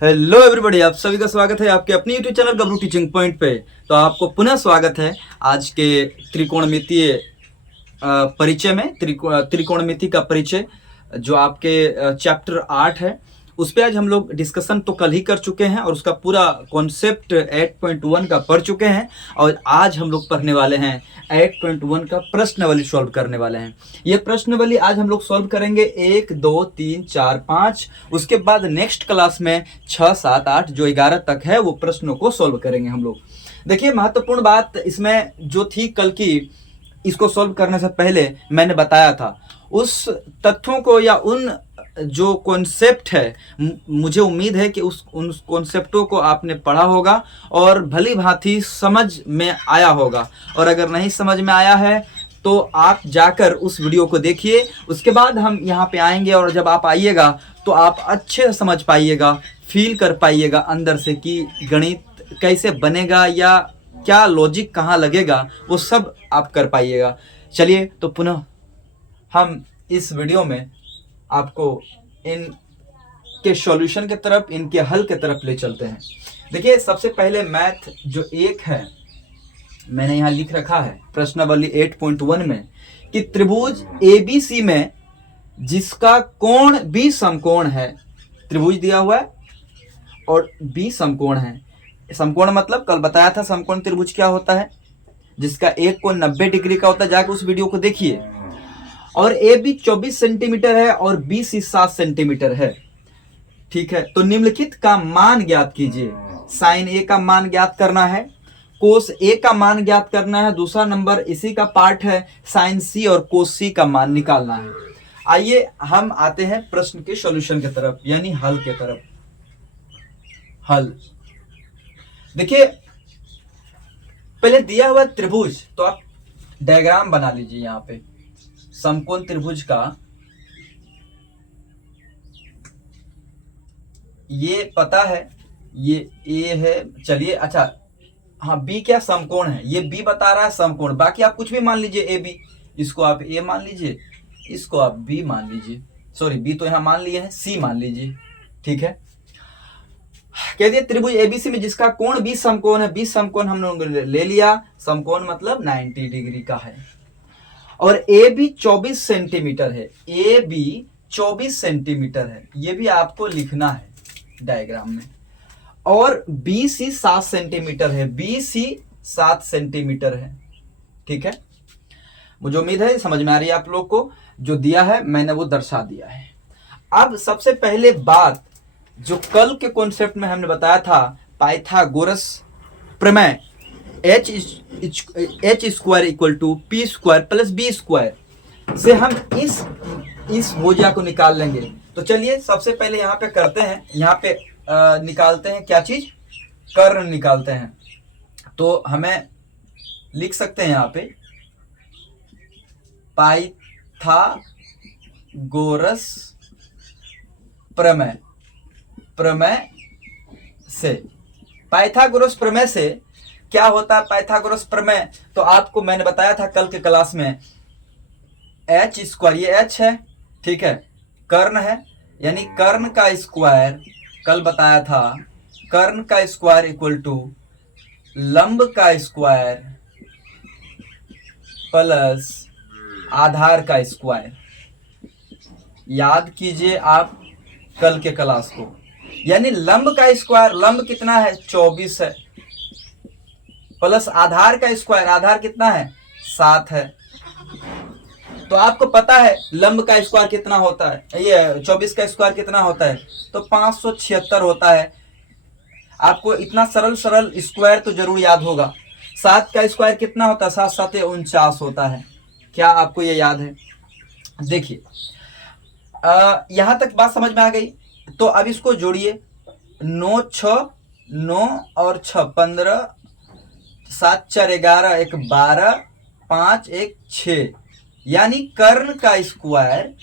Hello everybody, आप सभी का स्वागत है आपके अपने यूट्यूब चैनल गबरू टीचिंग पॉइंट पे। तो आपको पुनः स्वागत है आज के त्रिकोणमितीय परिचय में। त्रिकोणमिति का परिचय जो आपके चैप्टर 8 है, उस पे आज हम लोग डिस्कशन तो कल ही कर चुके हैं और उसका पूरा कॉन्सेप्ट 8.1 का पढ़ चुके हैं। और आज हम लोग पढ़ने वाले हैं 8.1 का प्रश्नावली सॉल्व करने वाले हैं। ये प्रश्नावली आज हम लोग सॉल्व करेंगे 1 2 3 4 5। उसके बाद नेक्स्ट क्लास में 6 7 8 जो 11 तक है वो प्रश्नों को सॉल्व करेंगे हम लोग। देखिए, महत्वपूर्ण बात इसमें जो थी कल की, इसको सॉल्व करने से पहले मैंने बताया था उस तथ्यों को या उन जो कॉन्सेप्ट है, मुझे उम्मीद है कि उन कॉन्सेप्टों को आपने पढ़ा होगा और भली भांति समझ में आया होगा। और अगर नहीं समझ में आया है तो आप जाकर उस वीडियो को देखिए। उसके बाद हम यहाँ पे आएंगे और जब आप आइएगा तो आप अच्छे से समझ पाइएगा, फील कर पाइएगा अंदर से कि गणित कैसे बनेगा या क्या लॉजिक कहाँ लगेगा, वो सब आप कर पाइएगा। चलिए तो पुनः हम इस वीडियो में आपको इन के सॉल्यूशन की तरफ, इनके हल की तरफ ले चलते हैं। देखिए, सबसे पहले मैथ जो एक है, मैंने यहाँ लिख रखा है प्रश्नावली 8.1 में कि त्रिभुज ABC में जिसका कोण B समकोण है, त्रिभुज दिया हुआ है और B समकोण है। समकोण मतलब कल बताया था समकोण त्रिभुज क्या होता है, जिसका एक कोण 90 डिग्री का होता है। जाके उस वीडियो को देखिए। और AB 24 सेंटीमीटर है और BC 7 सेंटीमीटर है। ठीक है, तो निम्नलिखित का मान ज्ञात कीजिए। साइन A का मान ज्ञात करना है, कोस A का मान ज्ञात करना है, दूसरा नंबर इसी का पार्ट है साइन C और कोस C का मान निकालना है। आइए हम आते हैं प्रश्न के सॉल्यूशन की तरफ, यानी हल के तरफ। हल देखिए, पहले दिया हुआ त्रिभुज, तो आप डायग्राम बना लीजिए। यहाँ पे समकोण त्रिभुज का ये पता है, ये A है। चलिए, अच्छा हाँ, B क्या समकोण है, ये B बता रहा है समकोण। बाकी आप कुछ भी मान लीजिए, A B, इसको आप A मान लीजिए, इसको आप B मान लीजिए। सॉरी, B तो यहां मान लिए हैं, C मान लीजिए। ठीक है, कह दिए त्रिभुज ABC में जिसका कोण B समकोण है। B समकोण हम लोगों ने ले लिया, समकोण मतलब 90 डिग्री का है। और AB 24 सेंटीमीटर है, AB 24 सेंटीमीटर है, ये भी आपको लिखना है डायग्राम में। और BC 7 सेंटीमीटर है, BC 7 सेंटीमीटर है। ठीक है, मुझे उम्मीद है समझ में आ रही है आप लोग को। जो दिया है मैंने वो दर्शा दिया है। अब सबसे पहले बात जो कल के कॉन्सेप्ट में हमने बताया था, पाइथागोरस प्रमेय, h square equal to p square plus b square से हम इस भुजा को निकाल लेंगे। तो चलिए सबसे पहले यहाँ पे करते हैं, यहाँ पे निकालते हैं क्या चीज, कर्ण निकालते हैं। तो हमें लिख सकते हैं यहाँ पे पाइथागोरस प्रमेय। प्रमेय से, पाइथागोरस प्रमेय से क्या होता है पाइथागोरस प्रमेय, तो आपको मैंने बताया था कल के क्लास में, h स्क्वायर, ये h है, ठीक है, कर्ण है, यानी कर्ण का स्क्वायर, कल बताया था कर्ण का स्क्वायर इक्वल टू लंब का स्क्वायर प्लस आधार का स्क्वायर। याद कीजिए आप कल के क्लास को, यानी लंब का स्क्वायर, लंब कितना है 24 है, प्लस आधार का स्क्वायर, आधार कितना है 7 है। तो आपको पता है लंब का स्क्वायर कितना होता है, ये 24 का स्क्वायर कितना होता है, तो 576 होता है। आपको इतना सरल सरल स्क्वायर तो जरूर याद होगा। 7 का स्क्वायर कितना होता है, 7 7 49 होता है। क्या आपको ये याद है? देखिए, यहां तक बात समझ में आ गई। तो अब इसको जोड़िए, 9 6 9 और 6 15, 7 4 11, 1 12, 5 1 6, यानी कर्ण का स्क्वायर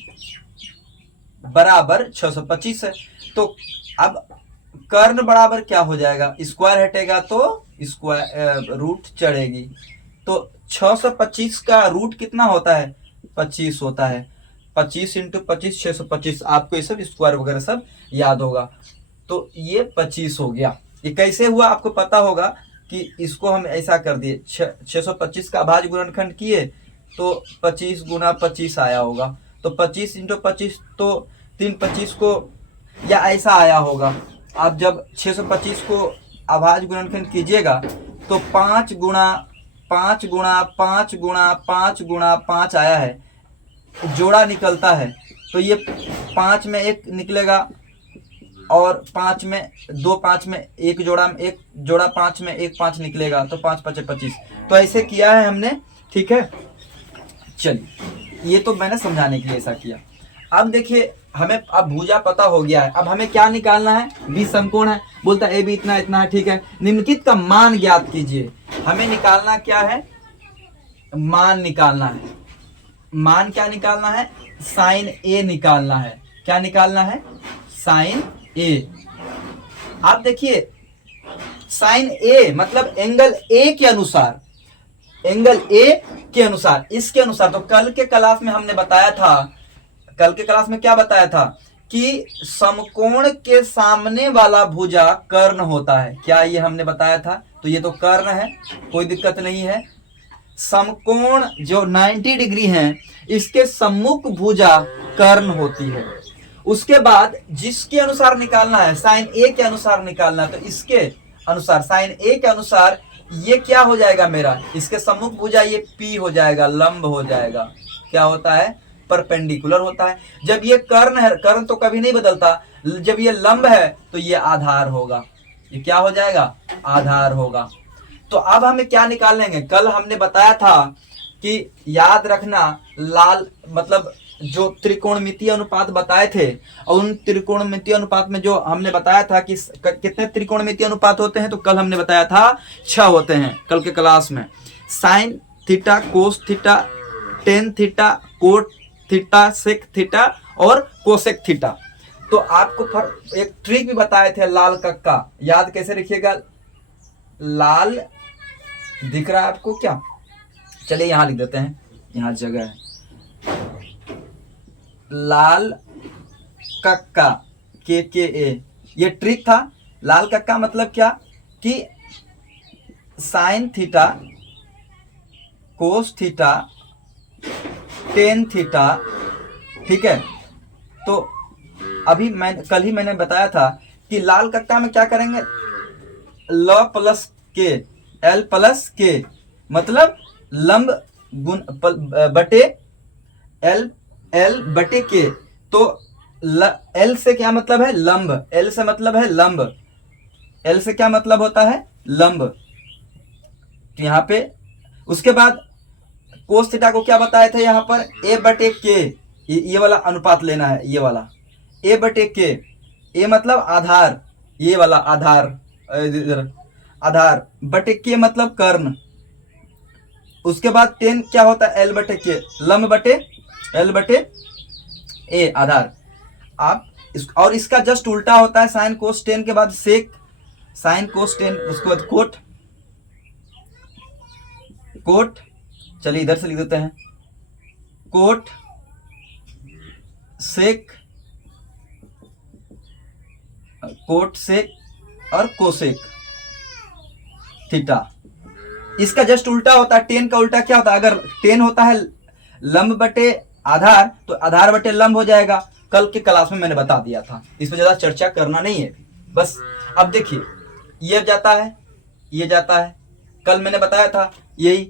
बराबर 625 है। तो अब कर्ण बराबर क्या हो जाएगा, स्क्वायर हटेगा तो स्क्वायर रूट चढ़ेगी। तो 625 का रूट कितना होता है, 25 होता है। 25 × 25 625। आपको ये सब स्क्वायर वगैरह सब याद होगा। तो ये 25 हो गया। ये कैसे हुआ आपको पता होगा कि इसको हम ऐसा कर दिए, 625 का अभाज्य गुणनखंड किए तो 25 गुना 25 आया होगा, तो 25 इंटू 25 तो 325 को, या ऐसा आया होगा। आप जब 625 को अभाज्य गुणनखंड कीजिएगा तो 5 गुणा 5 गुणा 5 गुणा 5 गुणा 5 आया है, जोड़ा निकलता है, तो ये 5 में 1 निकलेगा और 5 में 2 5 में 1 जोड़ा, 1 जोड़ा 5 में 1 5 निकलेगा, तो 5 5 25। तो ऐसे किया है हमने, ठीक है। चलिए, ये तो मैंने समझाने के लिए ऐसा किया। अब देखिए, हमें अब भुजा पता हो गया है, अब हमें क्या निकालना है, बीच समकोण है, बोलता है ए बी इतना इतना है, ठीक है। निम्नलिखित का मान ज्ञात कीजिए। हमें निकालना क्या है, मान निकालना है। मान क्या निकालना है, साइन ए निकालना है। क्या निकालना है, साइन ए। आप देखिए, साइन ए मतलब एंगल ए के अनुसार, एंगल ए के अनुसार, इसके अनुसार। तो कल के क्लास में हमने बताया था, कल के क्लास में क्या बताया था कि समकोण के सामने वाला भुजा कर्ण होता है। क्या ये हमने बताया था? तो ये तो कर्ण है, कोई दिक्कत नहीं है। समकोण जो 90 डिग्री है, इसके सम्मुख भुजा कर्ण होती है। उसके बाद जिसके अनुसार निकालना है, साइन ए के अनुसार निकालना है, तो इसके अनुसार, साइन ए के अनुसार ये क्या हो जाएगा मेरा, इसके सम्मुख भुजा ये पी हो जाएगा, लंब हो जाएगा। क्या होता है, परपेंडिकुलर होता है। जब ये कर्ण है, कर्ण तो कभी नहीं बदलता, जब ये लंब है तो ये आधार होगा। ये क्या हो जाएगा, आधार होगा। तो अब हमें क्या निकाल लेंगे, कल हमने बताया था कि याद रखना, लाल मतलब जो त्रिकोणमितीय अनुपात बताए थे, और उन त्रिकोणमितीय अनुपात में जो हमने बताया था कि कितने त्रिकोणमितीय अनुपात होते हैं, तो कल हमने बताया था 6 होते हैं कल के क्लास में। Sine theta, cos theta, tan theta, cot theta, sec theta और कोसेक थीटा। तो आपको एक ट्रिक भी बताए थे, लाल कक्का, याद कैसे रखिएगा। लाल दिख रहा है आपको क्या, चलिए यहां लिख देते हैं, यहां जगह है। लाल कक्का, के ए, ये ट्रिक था। लाल कक्का मतलब क्या कि sign theta, cos theta, tan theta, ठीक है। तो अभी कल ही मैंने बताया था कि लाल कक्का में क्या करेंगे, ल प्लस के, एल प्लस के, मतलब लंब गुण बटे एल, एल बटे के। तो एल से क्या मतलब है, लंब, एल से मतलब है लंब, एल से क्या मतलब होता है, लंब। तो यहां पे उसके बाद कोस थीटा को क्या बताए थे, यहां पर ए बटे के, ये वाला अनुपात लेना है, ये वाला ए बटे के, ए मतलब आधार, ये वाला आधार, आधार बटे के मतलब कर्ण। उसके बाद टेन क्या होता है, एल बटे के, लंब बटे एल बटे ए, आधार। आप और इसका जस्ट उल्टा होता है, साइन कोस टेन के बाद सेक, साइन कोस टेन, उसके बाद कोट, कोट, चलिए इधर से लिख देते हैं, कोट सेक, कोट सेक और कोसेक थीटा। इसका जस्ट उल्टा होता है, टेन का उल्टा क्या होता है, अगर टेन होता है लंब बटे आधार, तो आधार बटे लंब हो जाएगा। कल के क्लास में मैंने बता दिया था, इस पर ज्यादा चर्चा करना नहीं है बस। अब देखिए, ये जाता है, ये जाता है, कल मैंने बताया था यही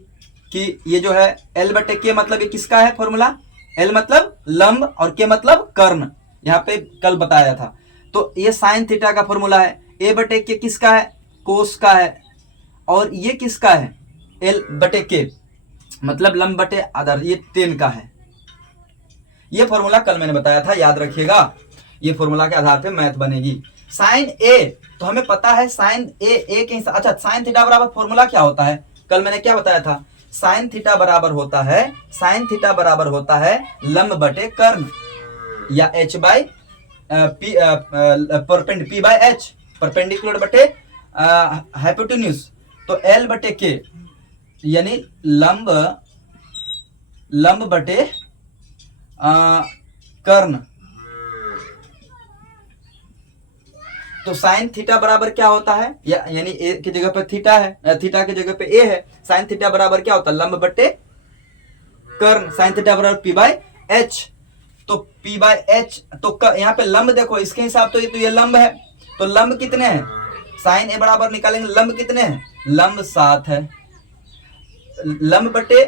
कि ये जो है एल बटे के, मतलब ये किसका है फॉर्मूला, एल मतलब लंब और के मतलब कर्ण, यहाँ पे कल बताया था। तो ये साइन थीटा का फॉर्मूला है, ए बटे के किसका है, कोस का है, और ये किसका है, एल बटे के मतलब लंब बटे आधार, ये टेन का है। ये फॉर्मूला कल मैंने बताया था, याद रखिएगा। ये फॉर्मूला के आधार पे मैथ बनेगी। साइन ए, तो हमें पता है साइन ए के हिसाब, अच्छा साइन थीटा बराबर फॉर्मूला क्या होता है, कल मैंने क्या बताया था, साइन थीटा बराबर होता है, साइन थीटा बराबर होता है लंब बटे कर्ण, या H by P, P by H, perpendicular बटे हाइपोटेन्यूज। तो एल बटे के यानी लंब, लंब बटे कर्ण, तो साइन थीटा बराबर क्या होता है, यानी ए की जगह पे थीटा है, थीटा की जगह पे ए है, साइन थीटा बराबर क्या होता है, लंब बटे कर्ण, साइन थीटा बराबर पी बाय एच। तो पी बाय एच, तो यहाँ पे लंब देखो इसके हिसाब तो ये लंब है, तो लंब कितने हैं, साइन ए बराबर निकालेंगे, लंब कितने हैं, लंब 7 है, लंब बटे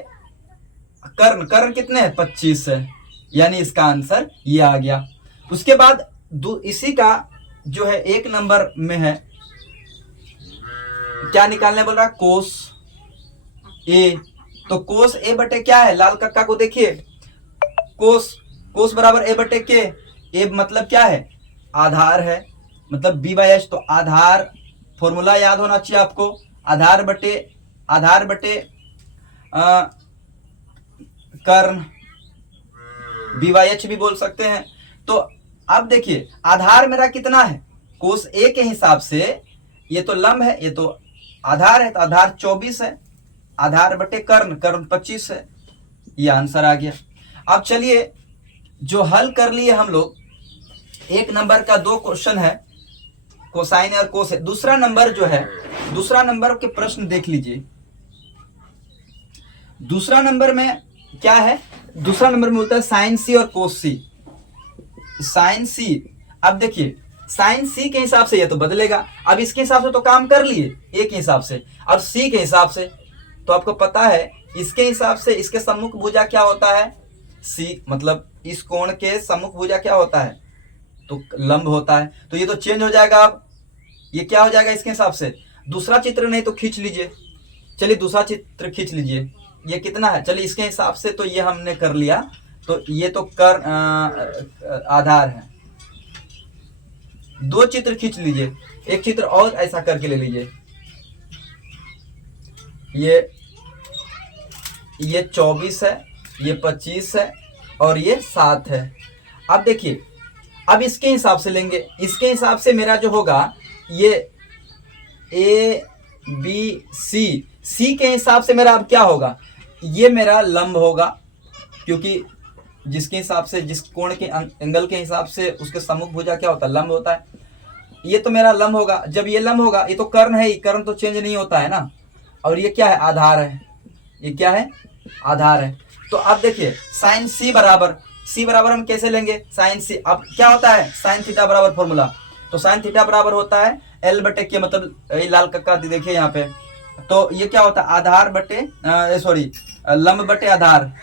कर्ण, कर्ण कितने हैं 25 है, यानी इसका आंसर ये आ गया। उसके बाद इसी का जो है 1 नंबर में है, क्या निकालने बोल रहा है, कोस ए। तो कोस ए बटे क्या है, लाल कक्का को देखिए, कोस बराबर ए बटे के, ए मतलब क्या है, आधार है, मतलब बी बाई एच। तो आधार फॉर्मूला याद होना चाहिए आपको, आधार बटे कर्ण, बी बाई एच भी बोल सकते हैं। तो अब देखिए आधार मेरा कितना है, कोस ए के हिसाब से ये तो लंब है, ये तो आधार है, तो आधार 24 है, आधार बटे कर्ण, कर्ण 25 है, ये आंसर आ गया। अब चलिए जो हल कर लिए हम लोग, 1 नंबर का 2 क्वेश्चन है, कोसाइन और कोस है। दूसरा नंबर जो है, दूसरा नंबर के प्रश्न देख लीजिए। दूसरा नंबर में क्या है, दूसरा नंबर में होता है साइन सी और कोस सी। साइन सी, अब देखिए साइन सी के हिसाब से ये तो बदलेगा, अब इसके हिसाब से तो काम कर लिए ए के हिसाब से, अब सी के हिसाब से तो आपको पता है इसके हिसाब से इसके सम्मुख भुजा क्या होता है, सी, मतलब इस कोण के सम्मुख भुजा क्या होता है, तो लंब होता है। तो ये तो चेंज हो जाएगा, अब ये क्या हो जाएगा इसके हिसाब से, दूसरा चित्र नहीं तो खींच लीजिए, चलिए दूसरा चित्र खींच लीजिए, ये कितना है, चलिए इसके हिसाब से तो ये हमने कर लिया, तो ये तो आधार है। 2 चित्र खींच लीजिए, एक चित्र और ऐसा करके ले लीजिए, ये 24 है, ये 25 है और ये 7 है। अब देखिए अब इसके हिसाब से लेंगे, इसके हिसाब से मेरा जो होगा ये ए बी सी, सी के हिसाब से मेरा अब क्या होगा, ये मेरा लंब होगा, क्योंकि जिसके हिसाब से, जिस कोण के एंगल के हिसाब से उसके सम्मुख भुजा क्या होता है, लंब होता है। ये तो मेरा लंब होगा, जब ये लंब होगा, ये तो कर्ण है ही, कर्ण तो चेंज नहीं होता है ना, और ये क्या है, आधार है, ये क्या है, आधार है। तो अब देखिए साइन सी बराबर हम कैसे लेंगे, साइन सी, अब क्या होता है साइन थीटा बराबर फॉर्मूला, तो साइन थीटा बराबर होता है एल बटे के, मतलब लाल कक्का देखिए यहाँ पे, तो ये क्या होता है, आधार बटे लंब बटे आधार,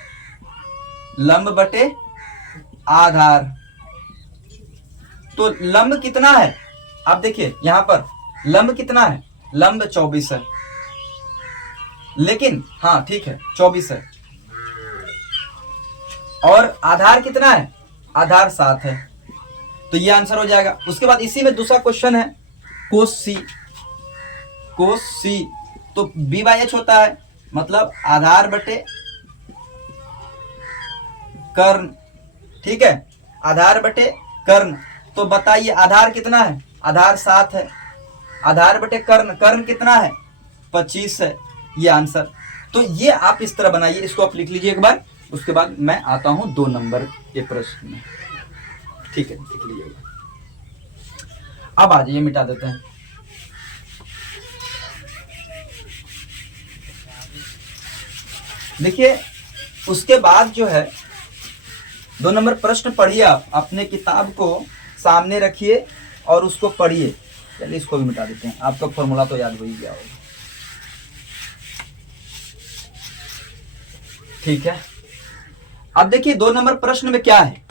लंब बटे आधार। तो लंब कितना है, आप देखिए यहां पर लंब कितना है, लंब 24 है, लेकिन हाँ ठीक है 24 है, और आधार कितना है, आधार 7 है, तो ये आंसर हो जाएगा। उसके बाद इसी में दूसरा क्वेश्चन है कोस सी, तो बी बाई एच होता है, मतलब आधार बटे कर्ण, ठीक है, आधार बटे कर्ण। तो बताइए आधार कितना है, आधार 7 है, आधार बटे कर्ण, कर्ण कितना है 25 है, ये आंसर। तो ये आप इस तरह बनाइए, इसको आप लिख लीजिए एक बार, उसके बाद मैं आता हूं 2 नंबर के प्रश्न में, ठीक है, लिख लीजिएगा। अब आ जाइए, मिटा देते हैं। देखिए उसके बाद जो है 2 नंबर प्रश्न पढ़िए, आप अपने किताब को सामने रखिए और उसको पढ़िए। चलिए इसको भी मिटा देते हैं, आपका फॉर्मूला तो याद हो ही गया होगा, ठीक है। अब देखिए 2 नंबर प्रश्न में क्या है,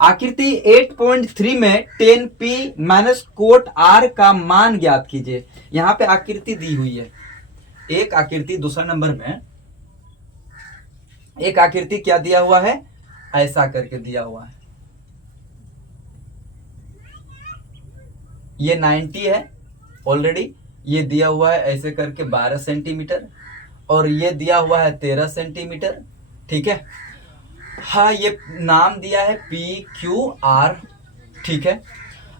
आकृति 8.3 में 10p माइनस कोट r का मान ज्ञात कीजिए। यहां पे आकृति दी हुई है, एक आकृति, दूसरा नंबर में एक आकृति क्या दिया हुआ है, ऐसा करके दिया हुआ है, ये 90 है ऑलरेडी, ये दिया हुआ है ऐसे करके 12 सेंटीमीटर, और ये दिया हुआ है 13 सेंटीमीटर, ठीक है। हाँ ये नाम दिया है PQR, ठीक है।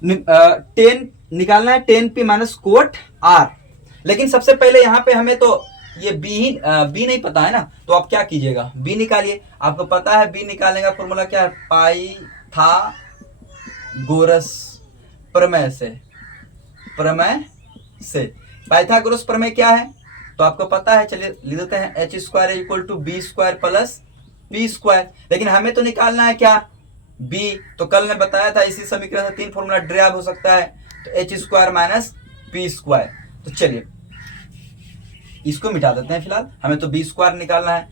10 निकालना है, 10p माइनस कोट R, लेकिन सबसे पहले यहाँ पे हमें तो ये बी नहीं पता है ना, तो आप क्या कीजिएगा, बी निकालिए। आपको पता है बी निकालने का फॉर्मूला क्या है, पाइथागोरस प्रमेय से, प्रमेय से। पाइथागोरस प्रमेय क्या है तो आपको पता है, चलिए लिख देते हैं H square equal to B square plus P square. लेकिन हमें तो निकालना है क्या, बी। तो कल ने बताया था इसी समीकरण से 3 फॉर्मूला ड्राइव हो सकता है, तो H square minus P square. तो चलिए इसको मिटा देते हैं फिलहाल, हमें तो बी स्क्वायर निकालना है।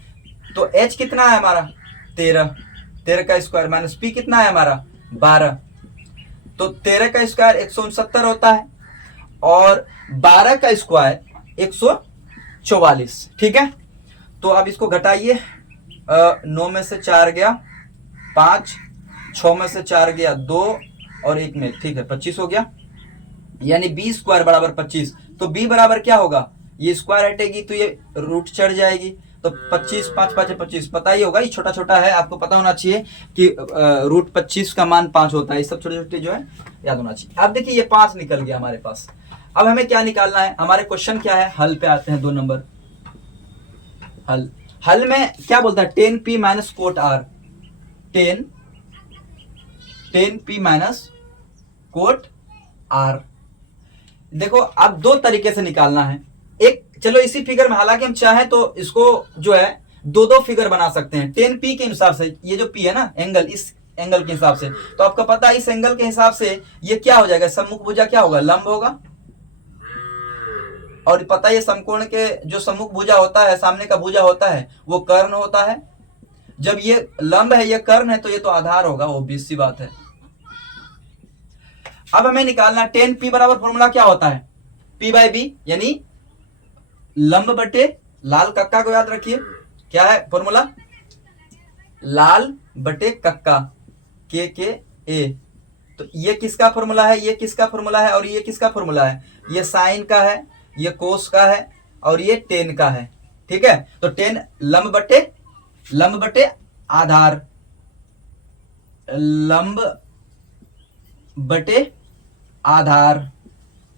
तो एच कितना है हमारा 13, 13 का स्क्वायर माइनस पी कितना है हमारा 12। तो 13 का स्क्वायर 169 होता है और 12 का स्क्वायर 144। ठीक है, तो अब इसको घटाइए, 9 में से 4 गया 5, 6 में से 4 गया 2 और 1 में, ठीक है 25 हो गया, यानी बी स्क्वायर बराबर 25। तो बी बराबर क्या होगा, ये स्क्वायर हटेगी तो ये रूट चढ़ जाएगी, तो 25 5 5 25, पता ही होगा, ये छोटा छोटा है, आपको पता होना चाहिए कि रूट 25 का मान 5 होता है। ये सब छोटे छोटे जो है याद होना चाहिए। अब देखिए ये 5 निकल गया हमारे पास। अब हमें क्या निकालना है, हमारे क्वेश्चन क्या है, हल पे आते हैं 2 नंबर। हल में क्या बोलता है, 10p minus cot R, 10p minus cot R. देखो अब 2 तरीके से निकालना है। एक, चलो इसी फिगर में, हालांकि हम चाहें तो इसको जो है 2 फिगर बना सकते हैं 10p के हिसाब से। ये जो p है ना एंगल, इस एंगल के हिसाब से, तो आपको पता है इस एंगल के हिसाब से ये क्या हो जाएगा, सम्मुख भुजा क्या होगा, लंब होगा। और पता है समकोण के जो सम्मुख भुजा होता है, सामने का भुजा होता है, वो कर्ण होता है। जब ये लंब है, ये कर्ण है, तो ये तो आधार होगा, ऑब्वियस सी बात है। अब हमें निकालना 10p बराबर फॉर्मूला क्या होता है, p बाई बी, यानी लंब बटे लाल कक्का को याद रखिए, क्या है फॉर्मूला, लाल बटे कक्का के ए। तो ये किसका फॉर्मूला है, ये किसका फॉर्मूला है और ये किसका फॉर्मूला है, ये साइन का है, ये कोस का है और ये टेन का है। ठीक है, तो 10 लंब बटे आधार, लंब बटे आधार।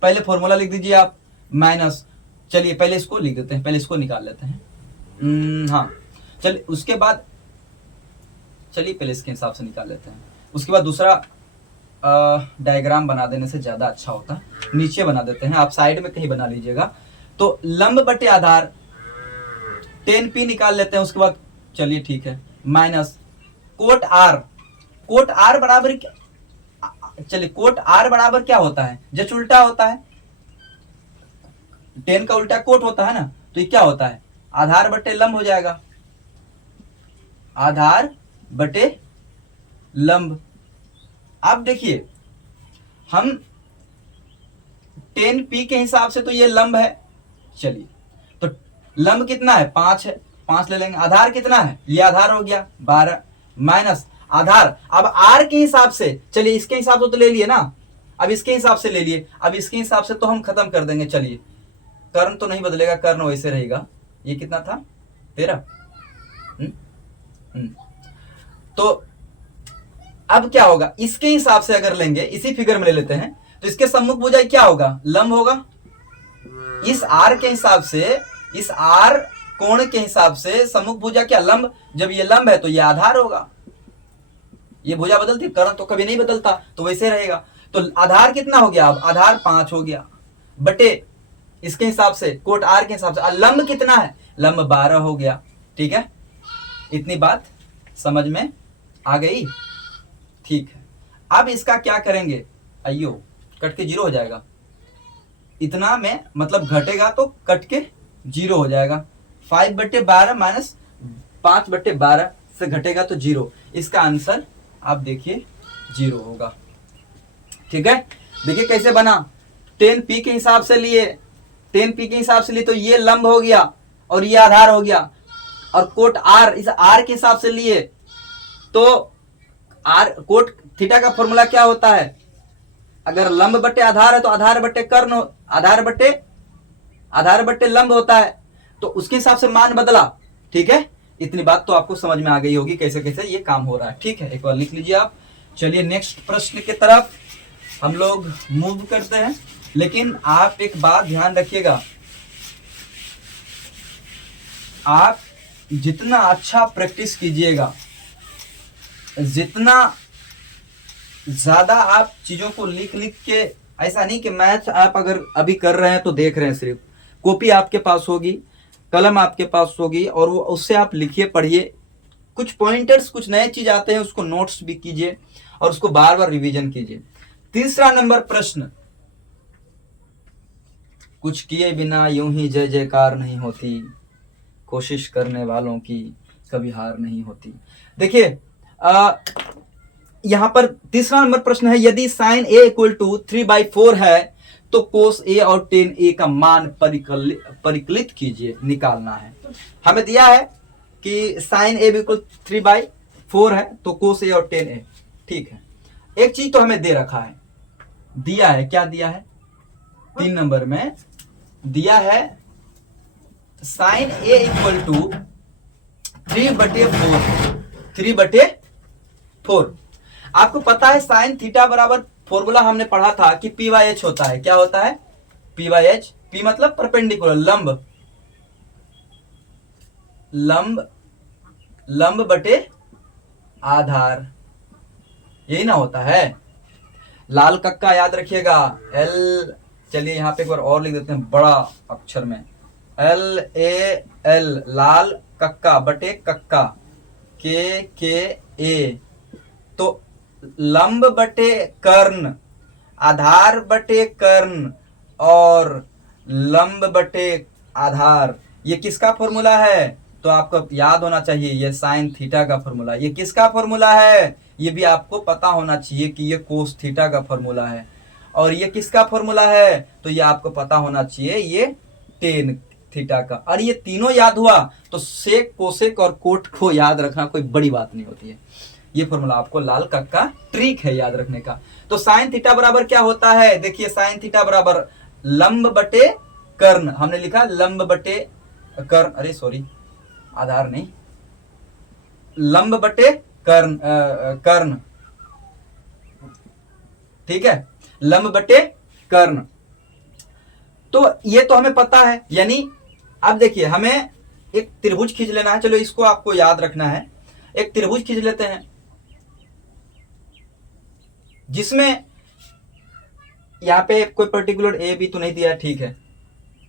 पहले फॉर्मूला लिख दीजिए आप, माइनस, चलिए पहले इसको लिख देते हैं, पहले इसको निकाल लेते हैं। हाँ चलिए, उसके बाद चलिए पहले इसके हिसाब से निकाल लेते हैं, उसके बाद दूसरा डायग्राम बना देने से ज्यादा अच्छा होता है, नीचे बना देते हैं, आप साइड में कहीं बना लीजिएगा। तो लंब बटे आधार 10p निकाल लेते हैं, उसके बाद चलिए ठीक है, माइनस कोट आर बराबर, चलिए कोट आर बराबर क्या होता है, जस्ट उल्टा होता है, 10 का उल्टा कोट होता है ना, तो ये क्या होता है, आधार बटे लंब हो जाएगा, आधार बटे लंब। अब देखिए हम 10p के हिसाब से तो ये लंब है, चलिए तो लंब कितना है 5 है, 5 ले लेंगे। आधार कितना है, ये आधार हो गया 12 माइनस आधार। अब r के हिसाब से, चलिए इसके हिसाब से तो ले लिए ना, अब इसके हिसाब से ले लिए, अब इसके हिसाब से तो हम खत्म कर देंगे। चलिए कर्ण तो नहीं बदलेगा, कर्ण वैसे रहेगा, ये कितना था 13। तो अब क्या होगा, इसके हिसाब से अगर लेंगे, इसी फिगर में ले लेते हैं, तो इसके सम्मुख भुजा क्या होगा, लंब होगा। इस आर के हिसाब से, इस आर कोण के हिसाब से सम्मुख भुजा क्या, लंब। जब ये लंब है तो ये आधार होगा, ये भुजा बदलती, कर्ण तो कभी नहीं बदलता, तो वैसे रहेगा। तो आधार कितना हो गया, अब आधार 5 हो गया, बटे इसके हिसाब से कोट आर के हिसाब से लंब कितना है, लंब 12 हो गया। ठीक है, इतनी बात समझ में आ गई, ठीक है। अब इसका क्या करेंगे, अयो कट के 0 हो जाएगा, इतना में मतलब घटेगा तो कट के 0 हो जाएगा। 5/12 माइनस 5/12 से घटेगा तो 0, इसका आंसर आप देखिए 0 होगा। ठीक है, देखिए कैसे बना, 10p के हिसाब से लिए, 10p के हिसाब से लिए तो ये लंब हो गया और ये आधार हो गया, और कोट आर, इस आर के हिसाब से लिए तो आर कोट थीटा का फॉर्मूला क्या होता है, अगर लंब बटे आधार है तो आधार बटे कर्ण, आधार बटे लंब होता है, तो उसके हिसाब से मान बदला। ठीक है, इतनी बात तो आपको समझ में आ गई होगी कैसे कैसे ये काम हो रहा है। ठीक है, एक बार लिख लीजिए आप। चलिए नेक्स्ट प्रश्न की तरफ हम लोग मूव करते हैं, लेकिन आप एक बात ध्यान रखिएगा, आप जितना अच्छा प्रैक्टिस कीजिएगा, जितना ज्यादा आप चीजों को लिख लिख के ऐसा नहीं कि मैथ आप अगर अभी कर रहे हैं तो देख रहे हैं, सिर्फ कॉपी आपके पास होगी, कलम आपके पास होगी, और वो उससे आप लिखिए, पढ़िए, कुछ पॉइंटर्स, कुछ नए चीज आते हैं उसको नोट्स भी कीजिए और उसको बार बार रिवीजन कीजिए। तीसरा नंबर प्रश्न, कुछ किए बिना यूं ही जय जयकार नहीं होती, कोशिश करने वालों की कभी हार नहीं होती। देखिए यहां पर तीसरा नंबर प्रश्न है, यदि साइन ए इक्वल टू 3/4 है तो कोस ए और टेन ए का मान परिकलित कीजिए, निकालना है। हमें दिया है कि साइन ए इक्वल 3/4 है तो कोस ए और टेन ए, ठीक है। एक चीज तो हमें दे रखा है, दिया है, क्या दिया है, 3 नंबर में दिया है साइन ए इक्वल टू 3/4, 3/4। आपको पता है साइन थीटा बराबर, फॉर्मूला हमने पढ़ा था कि पी बाई एच होता है, क्या होता है, पी बाई एच, पी मतलब परपेंडिकुलर, लंब, लंब, लंब बटे आधार, यही ना होता है। लाल कक्का याद रखिएगा, एल, चलिए यहां पे एक बार और लिख देते हैं बड़ा अक्षर में, LAL, लाल कक्का बटे कक्का, KKA, तो लंब बटे कर्ण, आधार बटे कर्ण, और लंब बटे आधार, ये किसका फॉर्मूला है, तो आपको याद होना चाहिए, ये साइन थीटा का फॉर्मूला। ये किसका फॉर्मूला है, ये भी आपको पता होना चाहिए कि ये कोस थीटा का फॉर्मूला है। और ये किसका फॉर्मूला है, तो ये आपको पता होना चाहिए, ये टेन थीटा का। और ये तीनों याद हुआ तो सेक, कोसेक और कोट को याद रखना कोई बड़ी बात नहीं होती है। ये फॉर्मूला आपको लाल का ट्रिक है याद रखने का। तो साइन थीटा बराबर क्या होता है, देखिए साइन थीटा बराबर लंब बटे कर्ण, हमने लिखा लंब बटे कर्ण, अरे सॉरी आधार नहीं, लंब बटे कर्ण, कर्ण, ठीक है, लंब बटे कर्ण। तो ये तो हमें पता है, यानी अब देखिए हमें एक त्रिभुज खींच लेना है, चलो इसको आपको याद रखना है। एक त्रिभुज खींच लेते हैं जिसमें यहां पे कोई पर्टिकुलर ए बी तो नहीं दिया है, ठीक है,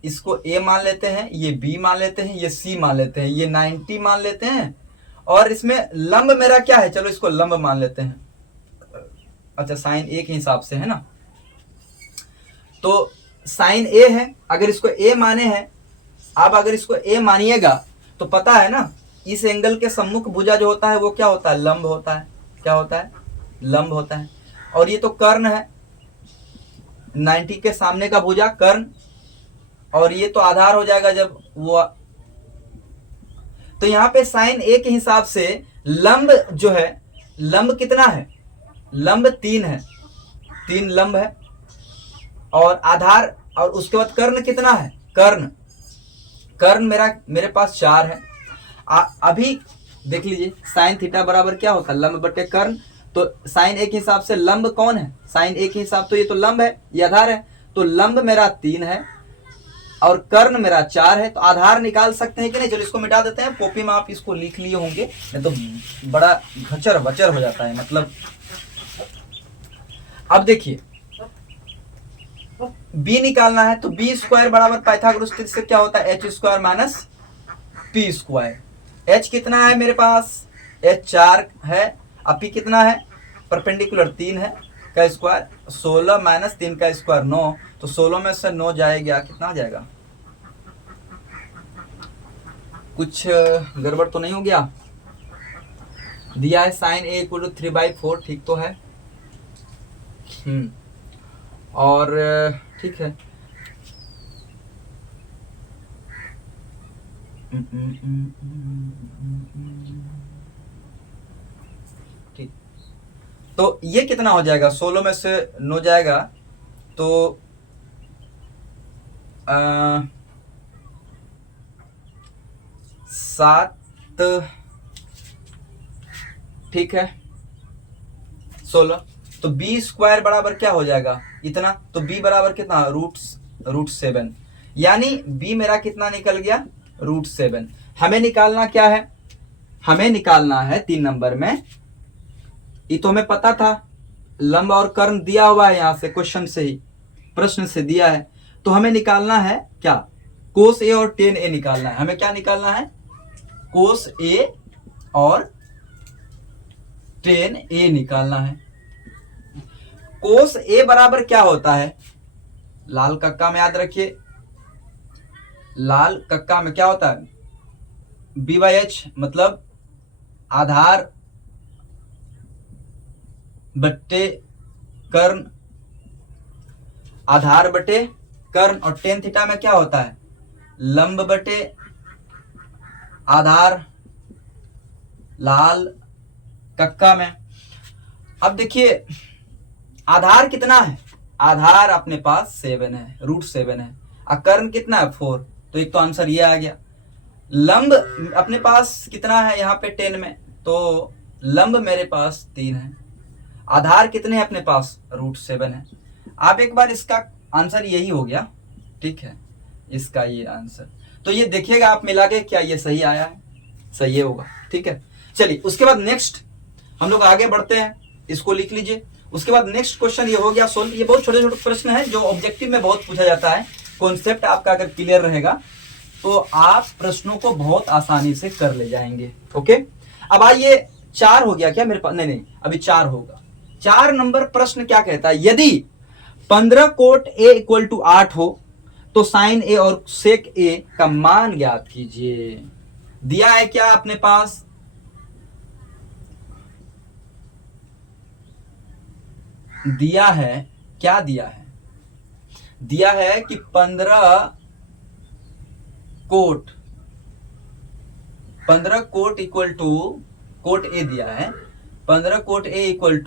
इसको ए मान लेते हैं, ये बी मान लेते हैं, ये सी मान लेते हैं, ये 90 मान लेते हैं, और इसमें लंब मेरा क्या है, चलो इसको लंब मान लेते हैं, अच्छा साइन ए के हिसाब से है ना, तो साइन ए है, अगर इसको ए माने हैं, आप अगर इसको ए मानिएगा तो पता है ना, इस एंगल के सम्मुख भुजा जो होता है वो क्या होता है, लंब होता है, क्या होता है, लंब होता है। और ये तो कर्ण है, 90 के सामने का भुजा कर्ण, और ये तो आधार हो जाएगा जब वो, तो यहां पे साइन ए के हिसाब से लंब जो है, लंब कितना है, लंब 3 है, 3 लंब है, और आधार, और उसके बाद कर्ण कितना है, कर्ण, कर्ण मेरे पास 4 है। अभी देख लीजिए साइन थीटा बराबर क्या होता है, लंब बटे कर्ण, तो साइन ए के हिसाब से लंब कौन है, साइन ए के हिसाब तो ये तो लंब है, ये आधार है, तो लंब मेरा 3 है और कर्ण मेरा 4 है, तो आधार निकाल सकते हैं कि नहीं, चलो इसको मिटा देते हैं, कॉपी में आप इसको लिख लिए होंगे, नहीं तो बड़ा घचर बचर हो जाता है मतलब। अब देखिए b निकालना है, तो b स्क्वायर बराबर पाइथागोरस थ्योरम से क्या होता है, h square minus p square. h कितना है मेरे पास, h 4 है, अब p कितना है, परपेंडिकुलर 3 है का स्क्वायर, 16 माइनस 3 का स्क्वायर 9, तो 16 में से 9 जाएगा, कितना आ जाएगा, कुछ गड़बड़ तो नहीं हो गया, दिया है साइन ए इक्वल टू 3/4, ठीक तो है, और ठीक है, ठीक, तो ये कितना हो जाएगा, 16 में से 9 जाएगा तो 7, ठीक है, 16, तो b स्क्वायर बराबर क्या हो जाएगा, इतना, तो b बराबर कितना, √7, यानी b मेरा कितना निकल गया, √7। हमें निकालना क्या है, हमें निकालना है 3 नंबर में, ये तो हमें पता था, लंब और कर्ण दिया हुआ है यहां से क्वेश्चन से ही, प्रश्न से दिया है। तो हमें निकालना है क्या, कोस ए और टेन ए निकालना है। हमें क्या निकालना है, कोस ए और टेन ए निकालना है। कोस ए बराबर क्या होता है, लाल कक्का में याद रखिए, लाल कक्का में क्या होता है, बी बाई एच, मतलब आधार बट्टे कर्ण, आधार बटे कर्ण, और टेन थीटा में क्या होता है, लंब बटे आधार, लाल कक्का में। अब देखिए आधार कितना है, आधार अपने पास 7 है, √7 है, और कर्ण कितना है 4, तो एक तो आंसर ये आ गया। लंब अपने पास कितना है यहाँ पे 10 में, तो लंब मेरे पास 3 है, आधार कितने हैं अपने पास, √7 है। आप एक बार इसका आंसर यही हो गया, ठीक है, इसका ये आंसर। तो ये देखिएगा आप मिला के क्या ये सही आया है, सही होगा, ठीक है। चलिए उसके बाद नेक्स्ट हम लोग आगे बढ़ते हैं, इसको लिख लीजिए। उसके बाद नेक्स्ट क्वेश्चन ये हो गया सोल्व। ये बहुत छोटे छोटे प्रश्न है जो ऑब्जेक्टिव में बहुत पूछा जाता है। कॉन्सेप्ट आपका अगर क्लियर रहेगा तो आप प्रश्नों को बहुत आसानी से कर ले जाएंगे। ओके, अब आइए 4 हो गया क्या मेरे पास, नहीं अभी 4 होगा। 4 नंबर प्रश्न क्या कहता है, यदि 15 कोट ए इक्वल टू 8 हो तो साइन ए और सेक ए का मान ज्ञात कीजिए। दिया है क्या अपने पास, दिया है क्या, दिया है कि 15 cot equal to, cot A दिया है, 15 कोट ए इक्वल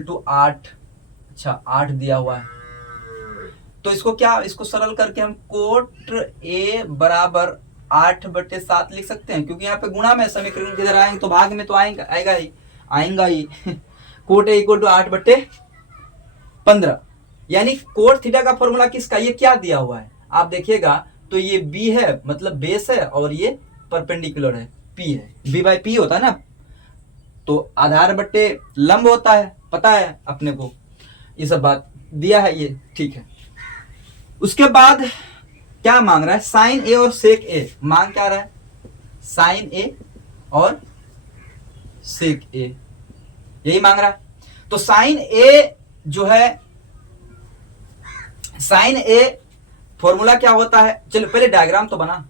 टू 8। अच्छा 8 दिया हुआ है, तो इसको क्या, इसको सरल करके हम कोट ए बराबर 8/7 लिख सकते हैं, क्योंकि यहाँ पे गुणा में समीकरण किधर आएंगे तो भाग में तो आएगा ही कोट ए इक्वल टू 8/15, यानी कोट थीटा का फॉर्मूला किसका, ये क्या दिया हुआ है आप देखिएगा, तो ये बी है, मतलब बेस है, और ये परपेंडिकुलर है, पी है, बी बाई पी होता है ना, तो आधार बट्टे लंब होता है, पता है अपने को, ये सब बात दिया है ये, ठीक है। उसके बाद क्या मांग रहा है, साइन ए और सेक ए, मांग क्या रहा है, साइन ए और सेक ए, यही मांग रहा है। तो साइन ए जो है, साइन ए फॉर्मूला क्या होता है, चलो पहले डायग्राम तो बना।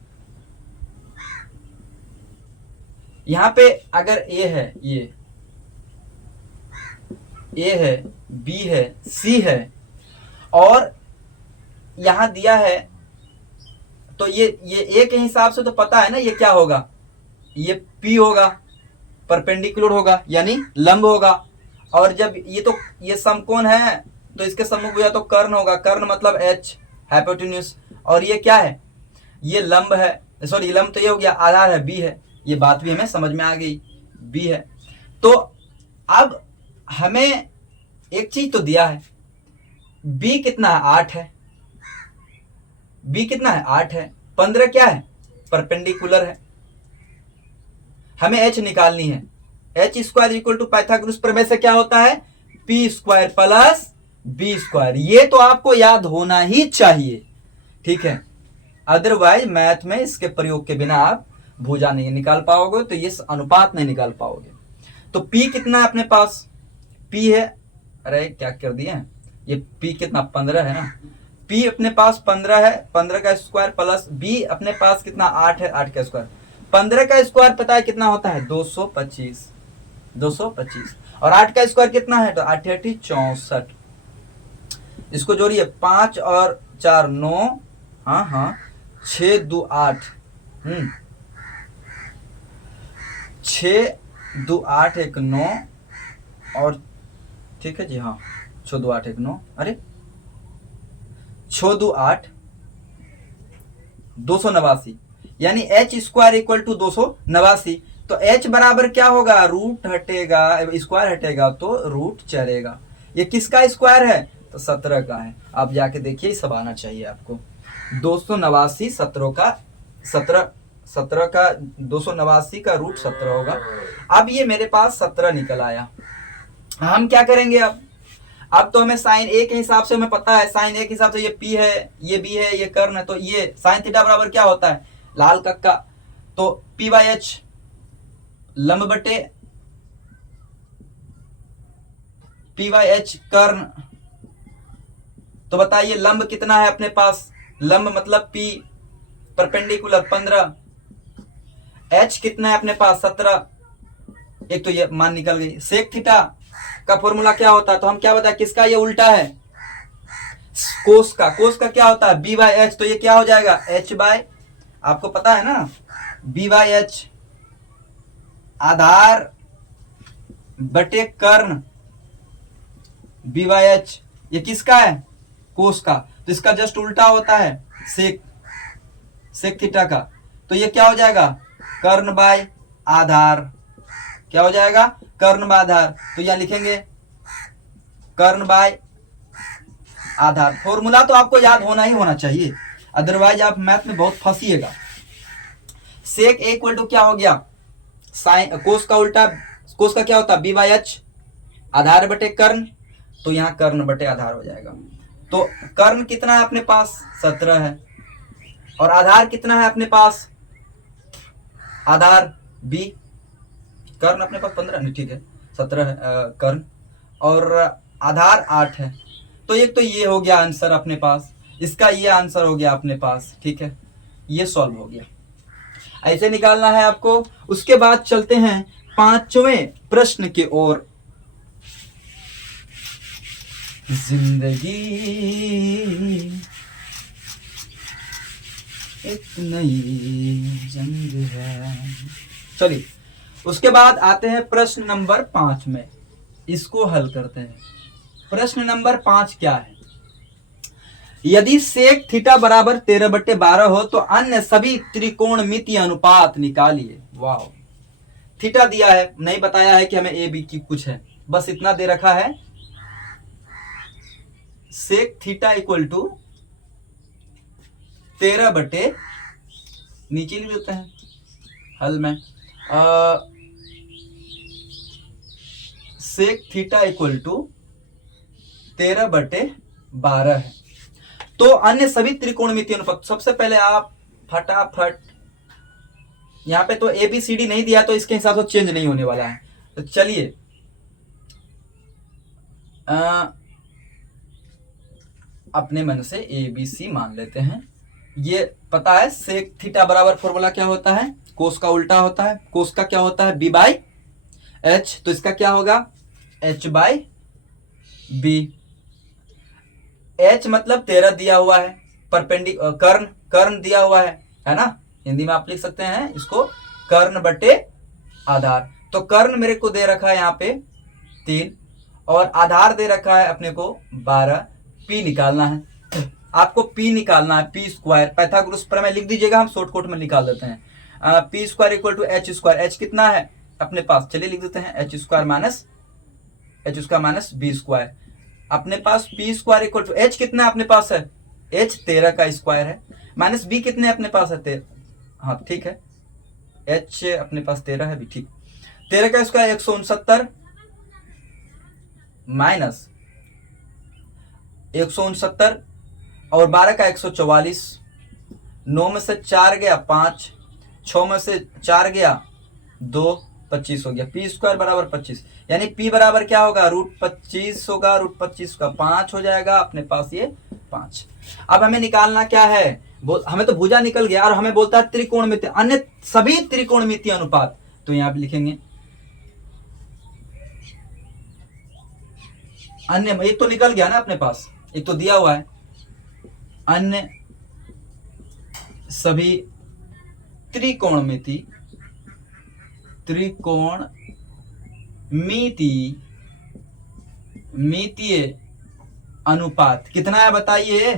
यहां पे अगर ए है, ये ए है, बी है, सी है, और यहां दिया है, तो ये ए के हिसाब से तो पता है ना ये क्या होगा, ये पी होगा, परपेंडिकुलर होगा यानी लंब होगा, और जब ये समकोण है तो इसके सम्मुख या तो कर्ण होगा, कर्ण मतलब एच, हाइपोटेन्यूज, और ये क्या है, ये लंब है, सॉरी लंब तो ये हो गया, आधार है, बी है, ये बात भी हमें समझ में आ गई, बी है। तो अब हमें एक चीज तो दिया है, बी कितना है, 8 है, बी कितना है, 8 है, 15 क्या है, परपेंडिकुलर है, हमें एच निकालनी है, H square equal to Pythagoras प्रमेय से क्या होता है, P square plus B square, ये तो आपको याद होना ही चाहिए, ठीक है, अदरवाइज मैथ में इसके प्रयोग के बिना आप भुजा नहीं निकाल पाओगे, तो ये अनुपात नहीं निकाल पाओगे। तो P कितना है अपने पास, P है, अरे क्या कर दिए, ये P कितना 15 है ना, P अपने पास 15 है, 15 का स्क्वायर प्लस B अपने पास कितना 8 है, 8 का स्क्वायर, 15 का स्क्वायर पता है कितना होता है 225, और 8 का स्क्वायर कितना है, तो 8 8 64, इसको जोड़िए, 5 और 4 9, हाँ 6 2 8, 6 2 8 1 9, और ठीक है जी, हाँ 6 2 8 1 9, अरे 6 2 8 289, यानी एच स्क्वायर इक्वल टू 289, तो एच बराबर क्या होगा, रूट हटेगा, स्क्वायर हटेगा तो रूट चलेगा, ये किसका स्क्वायर है, तो 17 का है, आप जाके देखिए सब आना चाहिए आपको, 289 17 का 289 का रूट 17 होगा। अब ये मेरे पास 17 निकल आया, हम क्या करेंगे, अब अब तो हमें साइन ए के हिसाब से हमें पता है, साइन ए के हिसाब से ये पी है, ये बी है, ये कर्ण है, तो ये साइन थीटा बराबर क्या होता है, लाल कक्का, तो पी बाई एच लंब बटे पी बाई एच कर्ण। तो बताइए लंब कितना है अपने पास, लंब मतलब पी, परपेंडिकुलर 15, एच कितना है अपने पास 17, एक तो ये मान निकल गई। सेक थीटा का फॉर्मूला क्या होता है, तो हम क्या बताए किसका ये उल्टा है, कोस का। कोस का क्या होता है बी बाई एच, तो ये क्या हो जाएगा एच बाय, आपको पता है ना, बी बाई एच आधार बटे कर्ण, बी बाई एच ये किसका है, कोस का, तो इसका जस्ट उल्टा होता है सेक, सेक थीटा का। तो ये क्या हो जाएगा कर्ण बाय आधार, क्या हो जाएगा कर्ण बाय आधार, तो यहां लिखेंगे कर्ण बाय आधार। फॉर्मूला तो आपको याद होना ही होना चाहिए, अदरवाइज आप मैथ में बहुत फंसिएगा। सेक ए इक्वल टू क्या हो गया, साइन कोस का उल्टा, कोस का क्या होता है बी बाई एच आधार बटे कर्ण, तो यहां कर्ण बटे आधार हो जाएगा। तो कर्ण कितना है अपने पास 17 है, और आधार कितना है अपने पास, आधार बी, कर्ण अपने पास 15 नहीं, ठीक है 17 है कर्ण, और आधार 8 है। तो एक तो ये हो गया आंसर अपने पास, इसका ये आंसर हो गया अपने पास, ठीक है, ये सॉल्व हो गया, ऐसे निकालना है आपको। उसके बाद चलते हैं पांचवें प्रश्न की ओर। जिंदगी एक नई जंग है, चलिए उसके बाद आते हैं प्रश्न नंबर 5 में, इसको हल करते हैं। प्रश्न नंबर 5 क्या है, यदि सेक थीटा बराबर 13/12 हो तो अन्य सभी त्रिकोणमितीय अनुपात निकालिए। वाह, थीटा दिया है, नहीं बताया है कि हमें ए बी की कुछ है, बस इतना दे रखा है सेक थीटा इक्वल टू 13/, नीचे लिख देते हैं हल में, सेक थीटा इक्वल टू 13/12 है। तो अन्य सभी त्रिकोणमितीय अनुपात, सबसे पहले आप फटाफट, यहां पे तो ए बी सी डी नहीं दिया तो इसके हिसाब से चेंज नहीं होने वाला है, तो चलिए अपने मन से ए बी सी मान लेते हैं। ये पता है सेक थीटा बराबर फॉर्मूला क्या होता है, कोस का उल्टा होता है, कोस का क्या होता है बी बाई एच, तो इसका क्या होगा एच बाई बी। एच मतलब 13 दिया हुआ है, कर्ण, कर्ण दिया हुआ है ना, हिंदी में आप लिख सकते हैं इसको कर्ण बटे आधार। तो कर्ण मेरे को दे रखा है यहाँ पे 3, और आधार दे रखा है अपने को 12, पी निकालना है, आपको पी निकालना है, पी स्क्वायर, पाइथागोरस प्रमेय लिख दीजिएगा, हम शॉर्टकट में निकाल देते हैं। P square equal to H square, H कितना है अपने पास, चलिए लिख देते हैं H square minus B square, अपने पास P square equal to H कितना अपने पास है, एच 13 का स्क्वायर है, माइनस बी कितने अपने पास है 13, हाँ ठीक है, एच अपने पास 13 है भी, ठीक, 13 का स्क्वायर 169 माइनस 169 और 12 का 144, 9 में से 4 गया 5, 6 में से 4 गया 2, 25 हो गया, पी स्क्वायर बराबर 25, यानी पी बराबर क्या होगा √25 होगा, √25 का 5 हो जाएगा अपने पास ये 5। अब हमें निकालना क्या है, हमें तो भुजा निकल गया और हमें बोलता है त्रिकोणमितीय, अन्य सभी त्रिकोणमितीय अनुपात, तो यहां पे लिखेंगे अन्य, एक तो निकल गया ना अपने पास, एक तो दिया हुआ है अन्य सभी त्रिकोणमितीय अनुपात कितना है बताइए।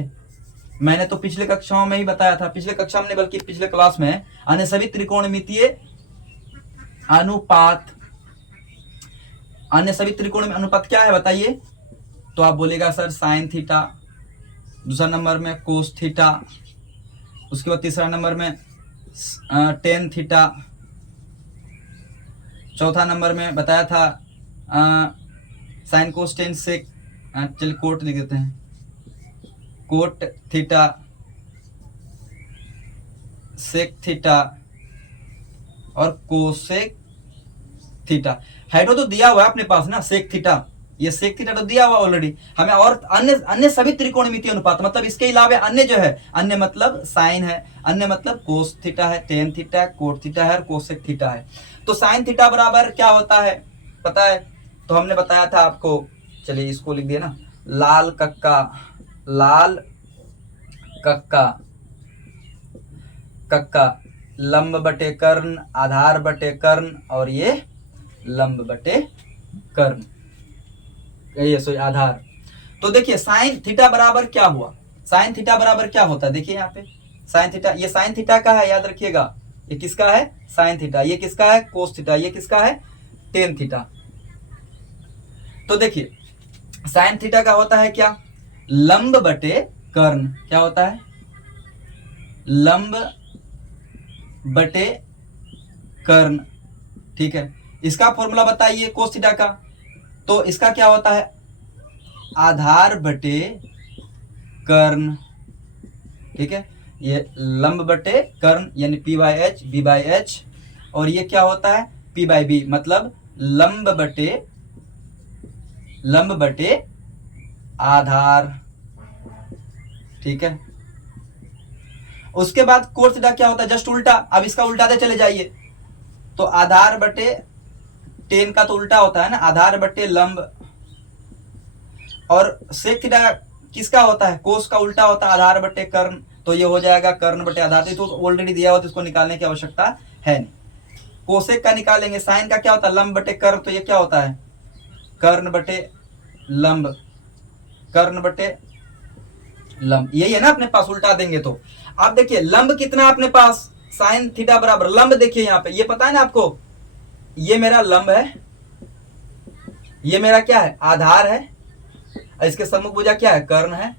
मैंने तो पिछले कक्षाओं में ही बताया था, पिछले कक्षा में बल्कि पिछले क्लास में, अन्य सभी त्रिकोणमितीय अनुपात, अन्य सभी त्रिकोणमितीय अनुपात क्या है बताइए, तो आप बोलेगा सर साइन थीटा, दूसरा नंबर में कोस थीटा, उसके बाद तीसरा नंबर में टेन थीटा, चौथा नंबर में बताया था साइन कोस टेन सेक चलिए कोट लिख देते हैं, कोट थीटा सेक थीटा और कोसेक थीटा। हेडो तो दिया हुआ है अपने पास ना, सेक थीटा, ये सेक थीटा तो दिया हुआ ऑलरेडी हमें। और अन्य अन्य सभी त्रिकोणमितीय अनुपात, मतलब इसके अलावा अन्य जो है, अन्य मतलब साइन है, अन्य मतलब कोस थीटा है, टेन थीटा, कोट थीटा है और कोसेक थीटा है। तो साइन थीटा बराबर क्या होता है पता है? तो हमने बताया था आपको, चलिए इसको लिख दिया ना, लाल कक्का, लाल कक्का, कक्का लंब बटे कर्ण, आधार बटे कर्ण और ये लंब बटे कर्ण, ये सो आधार। तो देखिए साइन थीटा बराबर क्या हुआ, साइन थीटा बराबर क्या होता है, देखिए यहाँ पे साइन थीटा, ये साइन थीटा का है, याद रखिएगा, ये किसका है साइन थीटा, ये किसका है कोस थीटा, ये किसका है टेन थीटा। तो देखिए साइन थीटा का होता है क्या, लंब बटे कर्ण, क्या होता है लंब बटे कर्ण, ठीक है। इसका फॉर्मूला बताइए कोस थीटा का, तो इसका क्या होता है आधार बटे कर्ण, ठीक है। ये लंब बटे कर्ण यानी P by H, B by H, और ये क्या होता है पी बाई बी, मतलब लंब बटे आधार, ठीक है। उसके बाद कोस थीटा क्या होता है जस्ट उल्टा, अब इसका उल्टाते चले जाइए, तो आधार बटे टेन का तो उल्टा होता है ना, आधार बटे लंब, और सेक थीटा किसका होता है कोस का उल्टा होता है आधार बटे कर्ण, तो ये हो जाएगा कर्ण बटे आधार, तो ऑलरेडी दिया हुआ तो इसको निकालने की आवश्यकता है नहीं। कोसेक का निकालेंगे, साइन का क्या होता है लंब बटे कर्ण, तो ये क्या होता है कर्ण बटे लंब, कर्ण बटे लंब, यही है ना अपने पास, उल्टा देंगे तो। आप देखिए लंब कितना अपने पास साइन थीटा बराबर लंब, देखिए यहाँ पे ये पता है ना आपको, ये मेरा लंब है, ये मेरा क्या है आधार है, इसके सम्मुख भुजा क्या है कर्ण है।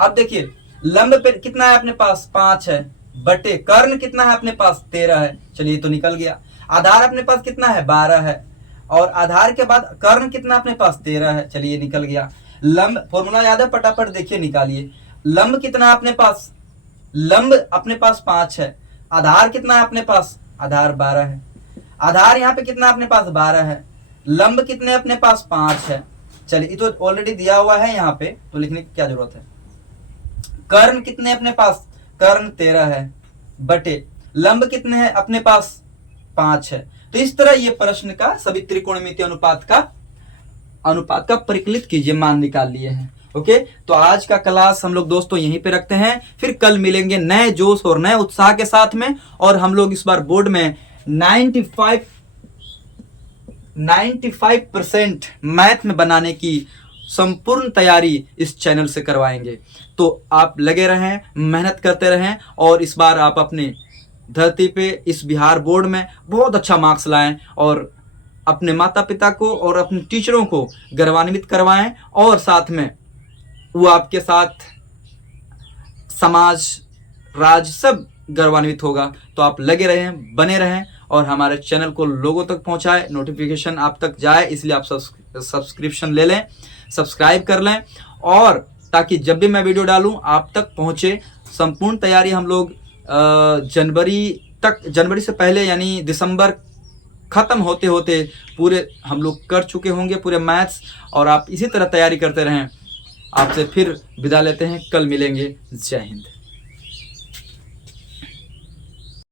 अब देखिए लंब पे कितना है अपने पास 5 है, बटे कर्ण कितना है अपने पास 13 है, चलिए तो निकल गया। आधार अपने पास कितना है 12 है, और आधार के बाद कर्ण कितना अपने पास 13 है, चलिए निकल गया। लंब फॉर्मूला याद है फटाफट देखिए निकालिए, लंब कितना अपने पास, लंब अपने पास 5 है, आधार कितना है अपने पास आधार 12 है, आधार यहाँ पे कितना अपने पास 12 है, लंब कितने अपने पास 5 है, चलिए ये तो ऑलरेडी दिया हुआ है यहाँ पे तो लिखने की क्या जरूरत है। कर्ण कितने अपने पास, कर्ण 13 है, बटे लंब कितने हैं अपने पास 5 है। तो इस तरह ये प्रश्न का सभी त्रिकोणमितीय अनुपात का परिकलित कीजिए, मान निकाल लिए हैं। ओके, तो आज का क्लास हम लोग दोस्तों यहीं पे रखते हैं, फिर कल मिलेंगे नए जोश और नए उत्साह के साथ में। और हम लोग इस बार बोर्ड में 95% मैथ में बनाने की संपूर्ण तैयारी इस चैनल से करवाएंगे। तो आप लगे रहें, मेहनत करते रहें, और इस बार आप अपने धरती पे इस बिहार बोर्ड में बहुत अच्छा मार्क्स लाएं, और अपने माता पिता को और अपने टीचरों को गौरवान्वित करवाएं, और साथ में वो आपके साथ समाज राज सब गौरवान्वित होगा। तो आप लगे रहें, बने रहें, और हमारे चैनल को लोगों तक पहुंचाएं, नोटिफिकेशन आप तक जाए, इसलिए आप सब्सक्रिप्शन ले लें, सब्सक्राइब कर लें, और ताकि जब भी मैं वीडियो डालूं आप तक पहुंचे। संपूर्ण तैयारी हम लोग जनवरी से पहले यानी दिसंबर खत्म होते होते पूरे हम लोग कर चुके होंगे पूरे मैथ्स, और आप इसी तरह तैयारी करते रहें। आपसे फिर विदा लेते हैं, कल मिलेंगे। जय हिंद।